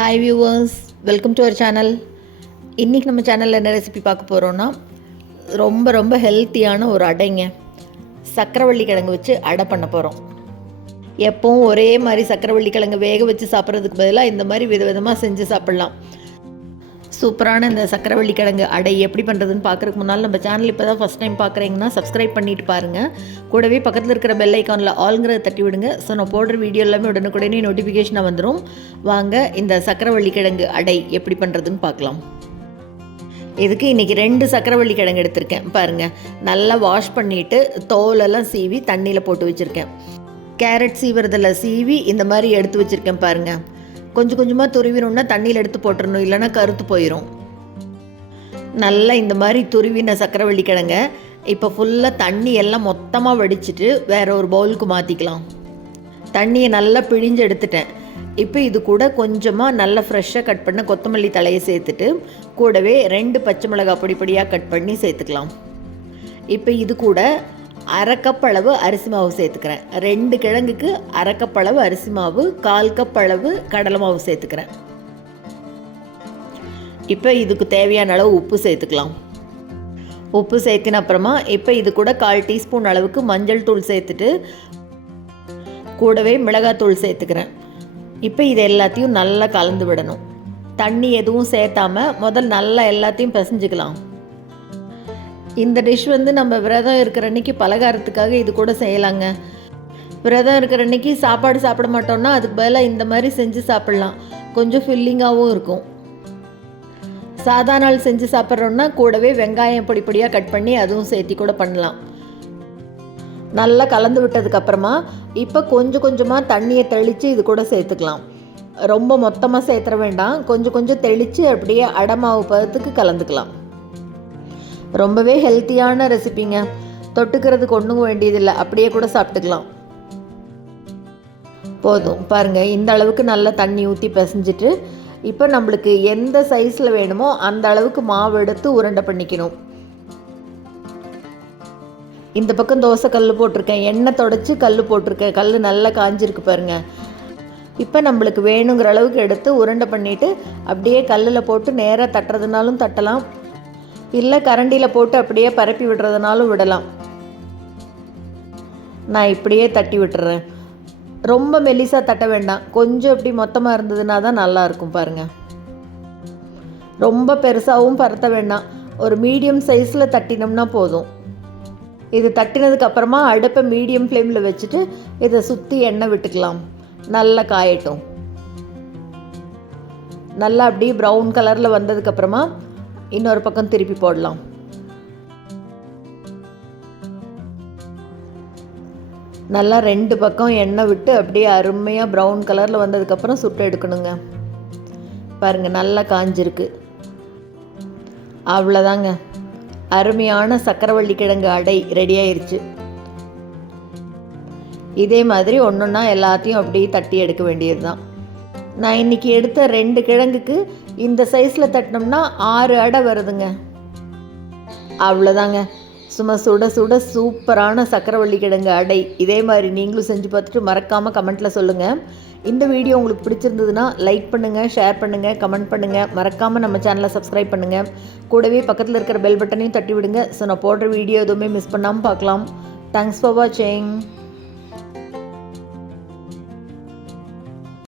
Hi viewers, welcome to our channel. இன்றைக்கி நம்ம சேனலில் என்ன ரெசிபி பார்க்க போகிறோன்னா ரொம்ப ரொம்ப ஹெல்த்தியான ஒரு அடைங்க. சக்கரவள்ளி கிழங்கு வச்சு அடை பண்ண போகிறோம். எப்போவும் ஒரே மாதிரி சக்கரவள்ளி கிழங்கு வேக வச்சு சாப்பிட்றதுக்கு பதிலாக இந்த மாதிரி விதவிதமாக செஞ்சு சாப்பிட்லாம். சூப்பரான இந்த சக்கரவள்ளி கிழங்கு அடை எப்படி பண்ணுறதுன்னு பார்க்குறதுக்கு முன்னால் நம்ம சேனல் இப்போ தான் ஃபஸ்ட் டைம் பார்க்குறீங்கன்னா சப்ஸ்கிரைப் பண்ணிட்டு பாருங்கள். கூடவே பக்கத்தில் இருக்கிற பெல் ஐக்கானில் ஆல்ங்கிறத தட்டி விடுங்க. ஸோ நான் போடுற வீடியோ எல்லாமே உடனுக்குடனே நோட்டிஃபிகேஷனாக வந்துடும். வாங்க இந்த சக்கரவள்ளி கிழங்கு அடை எப்படி பண்ணுறதுன்னு பார்க்கலாம். இதுக்கு இன்றைக்கி 2 சக்கரவள்ளி கிழங்கு எடுத்திருக்கேன். பாருங்கள், நல்லா வாஷ் பண்ணிவிட்டு தோலெல்லாம் சீவி தண்ணியில் போட்டு வச்சுருக்கேன். கேரட் சீவுறதில் சீவி இந்த மாதிரி எடுத்து வச்சுருக்கேன். பாருங்கள், கொஞ்சம் கொஞ்சமாக துருவினோன்னா தண்ணியில் எடுத்து போட்டுடணும், இல்லைன்னா கருத்து போயிடும். நல்லா இந்த மாதிரி துருவின சக்கரவள்ளி கிழங்க இப்போ ஃபுல்லாக தண்ணி எல்லாம் மொத்தமாக வடிச்சிட்டு வேறு ஒரு பவுலுக்கு மாற்றிக்கலாம். தண்ணியை நல்லா பிழிஞ்சு எடுத்துட்டேன். இப்போ இது கூட கொஞ்சமாக நல்லா ஃப்ரெஷ்ஷாக கட் பண்ண கொத்தமல்லி தலையை சேர்த்துட்டு கூடவே 2 பச்சை மிளகாய் பொடி பொடியாக கட் பண்ணி சேர்த்துக்கலாம். இப்போ இது கூட 1/2 கப் அளவு அரிசி மாவு சேர்த்துக்கிறேன். 2 கிழங்குக்கு 1/2 கப் அளவு அரிசி மாவு, 1/4 கப் அளவு கடலை மாவு சேர்த்துக்கிறேன். இப்போ இதுக்கு தேவையான அளவு உப்பு சேர்த்துக்கலாம். உப்பு சேர்த்தின அப்புறமா இப்போ இது கூட 1/4 டீஸ்பூன் அளவுக்கு மஞ்சள் தூள் சேர்த்துட்டு கூடவே மிளகாத்தூள் சேர்த்துக்கிறேன். இப்போ இது எல்லாத்தையும் நல்லா கலந்து விடணும். தண்ணி எதுவும் சேர்த்தாம நல்லா எல்லாத்தையும் பிசைஞ்சுக்கலாம். இந்த டிஷ் நம்ம விரதம் இருக்கிற அன்றைக்கி பலகாரத்துக்காக இது கூட செய்யலாங்க. விரதம் இருக்கிற அன்றைக்கி சாப்பாடு சாப்பிட மாட்டோம்னா அதுக்கு பதிலாக இந்த மாதிரி செஞ்சு சாப்பிட்லாம். கொஞ்சம் ஃபில்லிங்காகவும் இருக்கும். சாதா நாள் செஞ்சு சாப்பிட்றோன்னா கூடவே வெங்காயம் பொடி பொடியாக கட் பண்ணி அதுவும் சேர்த்தி கூட பண்ணலாம். நல்லா கலந்து விட்டதுக்கப்புறமா இப்போ கொஞ்சம் கொஞ்சமாக தண்ணியை தெளித்து இது கூட சேர்த்துக்கலாம். ரொம்ப மொத்தமாக சேர்த்துற வேண்டாம், கொஞ்சம் கொஞ்சம் தெளித்து அப்படியே அடை மாவு பதத்துக்கு கலந்துக்கலாம். ரொம்பவே ஹெல்த்தியான ரெசிபிங்க. தொட்டுக்கிறதுக்கு ஒன்றும் வேண்டியதில்லை, அப்படியே கூட சாப்பிட்டுக்கலாம். போதும் பாருங்கள், இந்த அளவுக்கு நல்லா தண்ணி ஊற்றி பிசைஞ்சிட்டு இப்போ நம்மளுக்கு எந்த சைஸில் வேணுமோ அந்த அளவுக்கு மாவு எடுத்து உருண்டை பண்ணிக்கணும். இந்த பக்கம் தோசை கல் போட்டிருக்கேன், எண்ணெய் தொடச்சி கல் போட்டிருக்கேன். கல் நல்லா காஞ்சிருக்கு பாருங்கள். இப்போ நம்மளுக்கு வேணுங்கிற அளவுக்கு எடுத்து உருண்டை பண்ணிவிட்டு அப்படியே கல்லில் போட்டு நேராக தட்டுறதுனாலும் தட்டலாம், இல்லை கரண்டியில் போட்டு அப்படியே பரப்பி விடுறதுனாலும் விடலாம். நான் இப்படியே தட்டி விட்டுறேன். ரொம்ப மெல்லிசாக தட்ட வேண்டாம், கொஞ்சம் இப்படி மொத்தமாக இருந்ததுன்னா தான் நல்லாயிருக்கும். பாருங்கள், ரொம்ப பெருசாகவும் பரத்த வேண்டாம், ஒரு மீடியம் சைஸில் தட்டினோம்னா போதும். இது தட்டினதுக்கு அப்புறமா அடுப்பை மீடியம் ஃப்ளேமில் வச்சுட்டு இதை சுற்றி எண்ணெய் விட்டுக்கலாம். நல்லா காயட்டும். நல்லா அப்படியே ப்ரௌன் கலரில் வந்ததுக்கப்புறமா இன்னொரு பக்கம் திருப்பி போடலாம். நல்லா 2 பக்கம் எண்ணெய் விட்டு அப்படியே அருமையாக ப்ரௌன் கலரில் வந்ததுக்கப்புறம் சுட்டு எடுக்கணுங்க. பாருங்கள், நல்லா காஞ்சிருக்கு. அவ்வளோதாங்க, அருமையான சக்கரவள்ளி கிழங்கு அடை ரெடி ஆயிடுச்சு. இதே மாதிரி ஒன்றுன்னா எல்லாத்தையும் அப்படியே தட்டி எடுக்க வேண்டியது தான். நான் இன்றைக்கி எடுத்த 2 கிழங்குக்கு இந்த சைஸில் தட்டினோம்னா 6 அடை வருதுங்க. அவ்வளோதாங்க, சும்மா சுட சுட சூப்பரான சக்கரவள்ளி கிழங்கு அடை. இதே மாதிரி நீங்களும் செஞ்சு பார்த்துட்டு மறக்காமல் கமெண்ட்டில் சொல்லுங்கள். இந்த வீடியோ உங்களுக்கு பிடிச்சிருந்ததுன்னா லைக் பண்ணுங்கள், ஷேர் பண்ணுங்கள், கமெண்ட் பண்ணுங்கள். மறக்காமல் நம்ம சேனலை சப்ஸ்கிரைப் பண்ணுங்கள். கூடவே பக்கத்தில் இருக்கிற பெல் பட்டனையும் தட்டி விடுங்க. ஸோ நான் போடுற வீடியோ எதுவுமே மிஸ் பண்ணாமல் பார்க்கலாம். தேங்க்ஸ் ஃபார் வாட்சிங்.